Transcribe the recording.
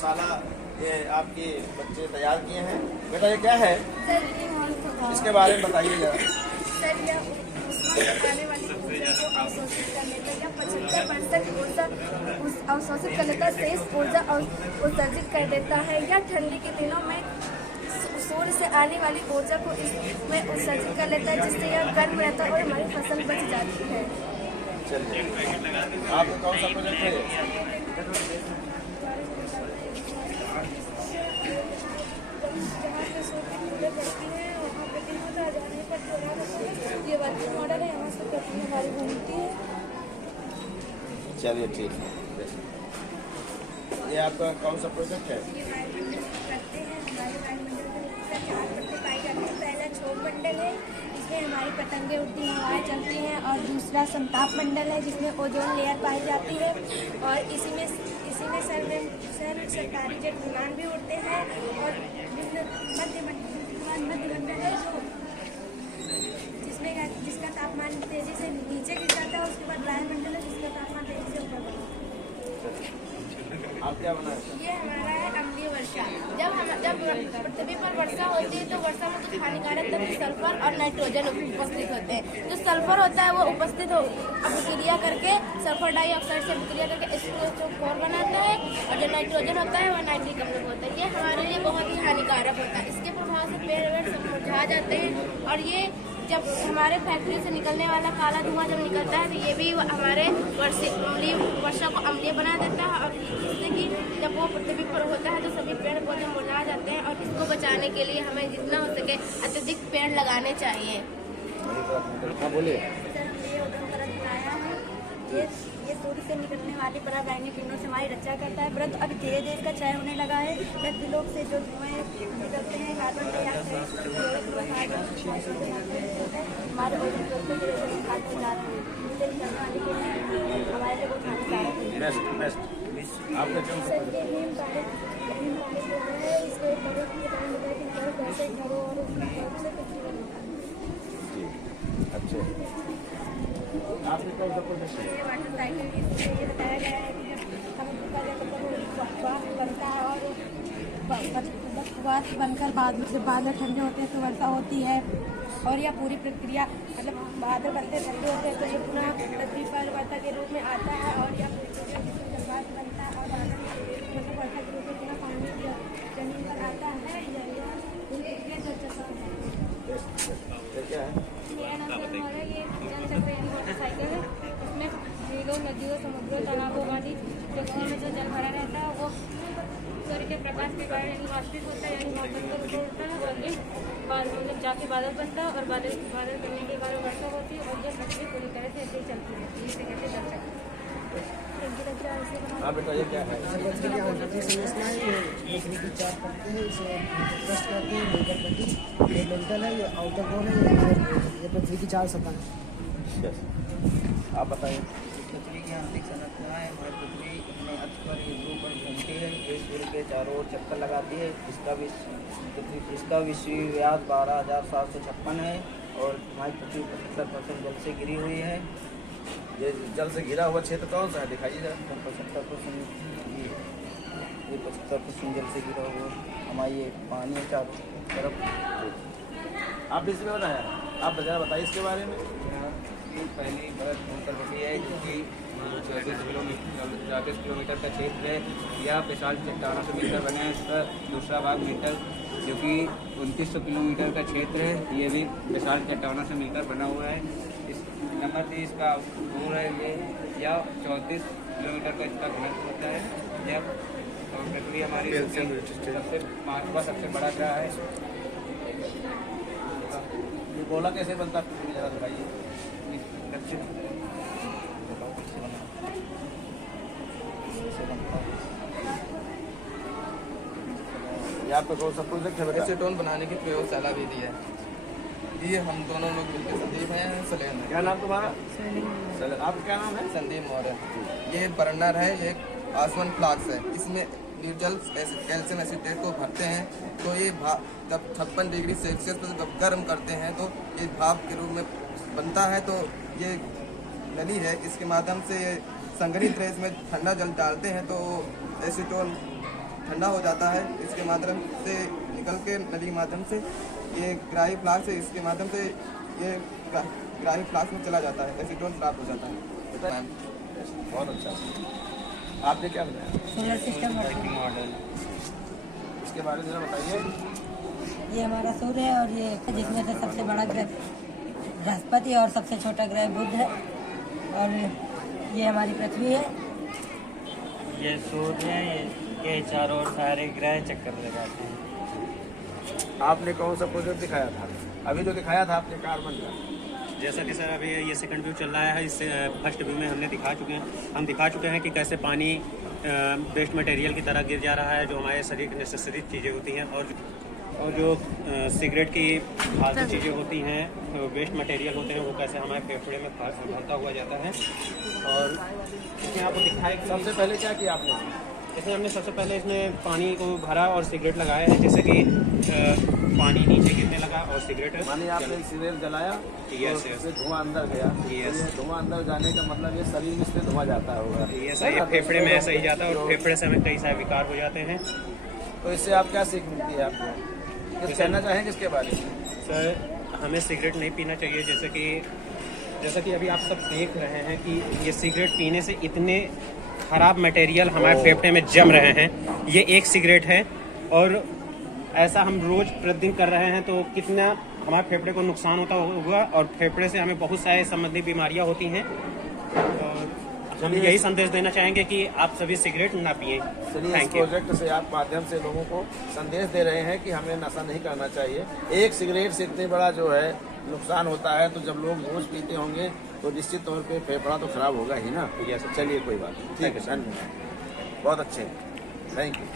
प्रयोगशाला ये आपके बच्चे तैयार किए हैं। बेटा ये क्या है, इसके बारे में बताइए जरा। सर यह आने वाली ऊर्जा को अवशोषित कर लेता है, 75% ऊर्जा अवशोषित कर लेता है, शेष ऊर्जा उत्सर्जित कर देता है। यह ठंडी के दिनों में सूर्य से आने वाली ऊर्जा को इसमें उत्सर्जित कर लेता है, जिससे यह गर्म रहता है और हमारी फसल बच जाती है। चलिए, आपका कौन सा प्रोजेक्ट है? ये वाली मॉडल है, यहाँ से पत्नी हमारी घूमती है। चलिए ठीक है। ये आपका कौन सा प्रोजेक्ट है? ये वायुमंडल करते हैं, हमारे वायुमंडल में 4 परतें पाई जाती हैं। पहला क्षोभ मंडल है, इसमें हमारी पतंगें उड़ती हैं, हवाएं चलती हैं। और दूसरा संताप मंडल है, जिसमें ओजोन लेयर पाई जाती है। और इसी में सरकारी जेट विमान भी उड़ते हैं। और मध्य मंडल है, जिसका तापमान तेजी से नीचे गिर जाता है। उसके बाद वायुमंडल है, जिसका तापमान तेजी से ऊपर बढ़ता है। आप क्या बनाए? ये हमारा है अम्लीय वर्षा। जब पृथ्वी पर वर्षा होती है तो वर्षा में कुछ हानिकारक तत्व सल्फर और नाइट्रोजन उपस्थित होते हैं। जो सल्फर होता है वो उपस्थित अभिक्रिया करके सल्फर डाइऑक्साइड से अभिक्रिया करके H2SO4 बनाता है। और जो नाइट्रोजन होता है वो नाइट्रिक अम्ल होता है। ये हमारे लिए बहुत ही हानिकारक होता है। इसके प्रभाव से पेड़ वेड़ सब मुरझा जाते हैं। और ये जब हमारे फैक्ट्री से निकलने वाला काला धुआं जब निकलता है तो ये भी हमारे वर्षा को अम्लीय बना देता है। और जिससे कि जब वो पृथ्वी पर होता है तो सभी पेड़ पौधे मुरझा जाते हैं। और इसको बचाने के लिए हमें जितना हो सके अत्यधिक पेड़ लगाने चाहिए। हाँ बोलिए। सर हमने ये ओजोन परत बनाया है। ये सूर्य से निकलने वाली पराबैंगनी किरणों से हमारी रक्षा करता है। परंतु अभी धीरे धीरे इसका क्षय होने लगा है। मृत्युलोक से जो धुएं निकलते हैं, कार्बन डाइऑक्साइड हमारे ओजोन परत को धीरे धीरे निकालते जा रहे हैं। इससे निकलने वाली किरणें हमारे लिए बहुत हानिकारक है। आपका कौन सा सर ये नीम पानी जो है, इसके बड़े वैसे घरों और से पृथ्वी पर होता है। अच्छा, आपने कौन सा प्रोजेक्ट है? ये वाटर साइकिल, इसमें ये बताया गया है कि जब समुद्र का जब वाष्प बनता है और वाष्प बनकर जब बादल ठंडे होते हैं तो वर्षा होती है। और यह पूरी प्रक्रिया मतलब बादल बनते ठंडे होते हैं तो ये पुनः पृथ्वी पर वर्षा के रूप में आता है। और यह पूरी प्रक्रिया जब वाष्प बनता है और बादल मतलब वर्षा के रूप में पुनः पानी जमीन पर आता है। यह पूरी प्रक्रिया जल चक्र है। क्या है? ये हमारा ये जल चक्र यानी मोटरसाइकिल है। इसमें झीलों, नदियों, समुद्रों, तालाबों आदि जगहों में जो जल भरा रहता है वो सूर्य के प्रकाश के कारण यानी वाष्पित होता है, यानी भाप बनकर ऊपर उठता है। और ये मतलब जाके बादल बनता है और बादल बनने के कारण वर्षा होती है। और यह पृथ्वी पूरी तरह से ऐसे ही चलती रहती है। इसे कहते हैं जल चक्र। हाँ बेटा ये क्या है? पृथ्वी की आकृति संरचना है। ये पृथ्वी की 4 परतें हैं। इसे क्रस्ट कहते हैं। लेकर पट्टी ये मेंटल है, ये आउटर कोर है, ये पृथ्वी की 4 सतह है। यस, आप बताइए। पृथ्वी की आंतरिक संरचना है। हमारी पृथ्वी अपने अक्ष पर ध्रुव पर घूमती है। ये सूर्य के चारों ओर चक्कर लगाती है। इसका विश्व व्यास 12,756 है। और हमारी पृथ्वी 75% जल से घिरी हुई है। ये जल से घिरा हुआ क्षेत्र कौन सा है, दिखाइए जरा। 75% ये 75% जल से घिरा हुआ है। हमारी ये पानी है चारों तरफ। आप इसमें बनाया, आप जरा बताइए इसके बारे में। ये पहली परत भूतलपटी है जो कि 34 किलोमीटर का क्षेत्र है। यह विशाल चट्टानों से मिलकर बने हैं। इसका दूसरा भाग मीटर जो कि 2900 किलोमीटर का क्षेत्र है। ये भी विशाल चट्टानों से मिलकर बना हुआ है। इस नंबर 30 का दूर है ये, या 34 किलोमीटर का इसका घनत्व होता है। यह पृथ्वी हमारी सबसे 5वां सबसे बड़ा ग्रह है। ये गोला कैसे बनता है, जरा दिखाइए। ये आपका कौन सा प्रोजेक्ट है बेटा? एसीटोन बनाने की प्रयोगशाला भी दी है। ये हम दोनों लोग मिलकर संदीप हैं, सलेम है। क्या नाम तुम्हारा? सलेम। आपका क्या नाम है? संदीप मौर्य। ये बर्नर है, ये आसवन फ्लास्क है। इसमें निर्जल कैल्शियम एसीटेट को भरते हैं तो ये जब 56 डिग्री सेल्सियस पर जब गर्म करते हैं तो ये भाप के रूप में बनता है। तो ये नली है, इसके माध्यम से ये संग्रहित है। इसमें ठंडा जल डालते हैं तो एसीटोन ठंडा हो जाता है। इसके माध्यम से निकल के नली के माध्यम से ये ग्राही फ्लास्क है, इसके माध्यम से ये ग्राही फ्लास्क में चला जाता है, एसीटोन प्राप्त हो जाता है। बहुत अच्छा। आपने क्या बताया सोलर सिस्टम मॉडल? इसके बारे में जरा बताइए। ये हमारा सूर्य है और ये जिसमें से सबसे बड़ा ग्रह बृहस्पति और सबसे छोटा ग्रह बुध है और ये हमारी पृथ्वी है। ये सूर्य है, ये चारों ओर सारे ग्रह चक्कर लगाते हैं। आपने कौन सा प्रोजेक्ट दिखाया था? अभी जो दिखाया था आपने कार्बन का। जैसा कि सर अभी ये सेकंड व्यू चल रहा है, इस फर्स्ट व्यू में हम दिखा चुके हैं कि कैसे पानी वेस्ट मटेरियल की तरह गिर जा रहा है, जो हमारे शरीर की नेसेसरी चीज़ें होती हैं और जो सिगरेट की फालतू चीज़ें होती हैं, वेस्ट मटेरियल होते हैं, वो कैसे हमारे फेफड़े में भरता हुआ जाता है। और इसमें आपको दिखाया कि सबसे पहले क्या किया आपने? इसमें हमने सबसे पहले इसमें पानी को भरा और सिगरेट लगाया है, जैसे कि पानी नीचे गिरने लगा और सिगरेट मानिए आपने एक सिगरेट जलाया, यस, तो उससे धुआं अंदर गया। यस। तो धुआं अंदर जाने का मतलब ये शरीर में इससे धुआं जाता होगा। ये सही फेफड़े में ऐसा ही जाता है और फेफड़े से हमें कई सारे विकार हो जाते हैं। तो इससे आप क्या सीख मिलती है आपको? कुछ कहना चाहेंगे इसके बारे में? सर हमें सिगरेट नहीं पीना चाहिए, जैसा कि अभी आप सब देख रहे हैं कि ये सिगरेट पीने से इतने खराब मटेरियल हमारे फेफड़े में जम रहे हैं। ये एक सिगरेट है और ऐसा हम रोज प्रतिदिन कर रहे हैं, तो कितना हमारे फेफड़े को नुकसान होता होगा और फेफड़े से हमें बहुत सारे संबंधी बीमारियां होती हैं। और हम यही संदेश देना चाहेंगे कि आप सभी सिगरेट ना पिएं। चलिए, इस थैंक यू। प्रोजेक्ट से आप माध्यम से लोगों को संदेश दे रहे हैं कि हमें नशा नहीं करना चाहिए। एक सिगरेट से इतने बड़ा जो है नुकसान होता है, तो जब लोग रोज पीते होंगे तो निश्चित तौर पे फेफड़ा तो खराब होगा ही ना। चलिए कोई बात नहीं, ठीक है, धन्यवाद, बहुत अच्छे, थैंक यू।